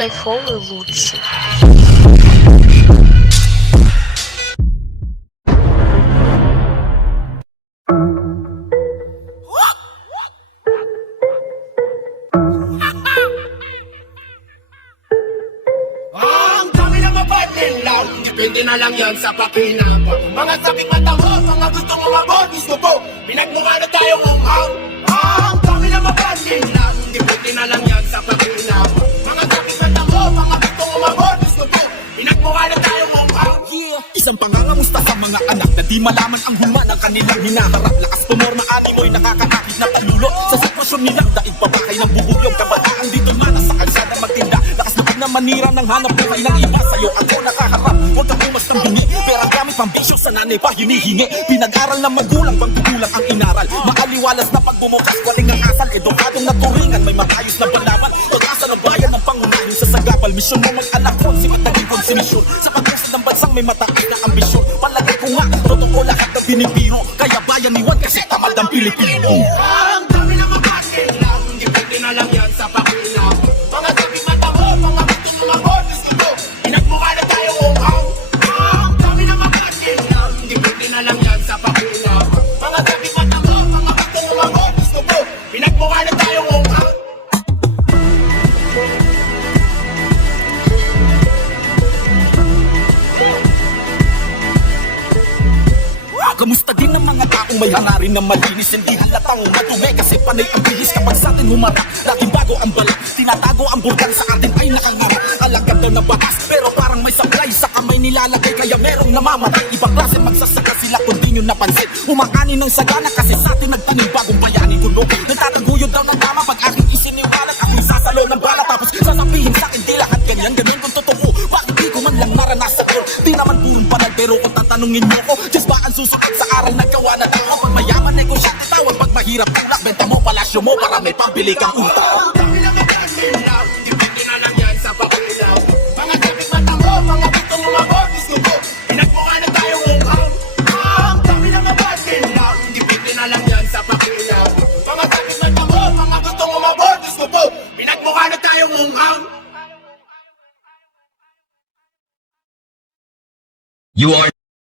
кайфовый лучший. Ang dami na mapagnilaw, depende na lang yan sa pakinabang. Mga sabing mata mo, mga gusto mo mabot, gusto ko, pinagmukha na tayong umhaw. Ang dami na mapagnilaw, depende na lang yan sa pakinabang. Mga sabing mata mo, mga gusto mo mabot, gusto ko, pinagmukha na tayong umhaw. Isang pangangamusta sa mga anak na di malaman ang huma ng kanilang hinaharap. Lakas tumorma animoy nakakakit na palulo sa sitwasyon nilang daig papakay ng bubugyong kabataan dito mana sa kalsada magtinda. Lakas loob na manira ng hanap buhay ng iba sa'yo ako nakaharap. Huwag kang umas ng bingi, pera gamit pang bisyo sa nanay pa hinihingi. Pinag-aral ng magulang, pagkukulang ang inaral. Maaliwalas na pagbumukas, waling ang asal. Edukadong naturingan, may matayos na balawan. Pag-asa ng bayan ng pangunahin sa sagapal. Misyon mo mag-anak ko, sipat naging konsimisyon. Sa pagkasin ng bansang may mataas na ambisyon. Palagay ko nga, totoo lahat ng binibiro. Kaya bayan iwan kasi tamad ang Pilipino. Ang dami na mapagnilaw, depende na lang yan sa pakinabang. Mga sabing mata mo, mga gusto mo mabot, gusto ko, pinagmukha na tayong umhaw. Ang dami na mapagnilaw, depende na lang yan sa pakinabang. Mga sabing mata mo, mga gusto mo mabot, gusto ko, pinagmukha na tayong umhaw. Kamusta din ang mga taong may hangarin na malinis. Hindi halatang madumi kasi panay ang bihis kapag sa atin humarap. Laging bago ang balat, tinatago ang burgan sa atin ay nakangarap. Alagad daw na batas pero parang may sablay sa kamay nilalagay kaya merong namamatay. Ibang klase magsasaka sila kung di nyo napansin. Humakanin ng sagana kasi sa atin nagtanim bagong bayani gulo. Nagtataguyod daw ng tama pag aking isiniwalat. Ako'y sasalo ng bala tapos sasabihin sa akin di lahat ganyan. Ganun kung totoo, bakit di ko man lang maranasan yun? Di naman purong banal pero kung tatanungin mo ko, just ba ang susukat sa aral nagawa na tao? Pag mayaman negosyante tawag, pag mahirap tulak benta mo palasyo mo para may pambili kang utak. Ang dami na mapagnilaw, depende na lang yan sa pakinabang. Mga sabing mata mo, mga gusto mo mabot, gusto ko, pinagmukha na tayong umhaw. Ang dami na mapagnilaw, depende na lang yan sa pakinabang. Mga sabing mata mo, mga gusto mo mabot, gusto ko, pinagmukha na tayong umhaw. You are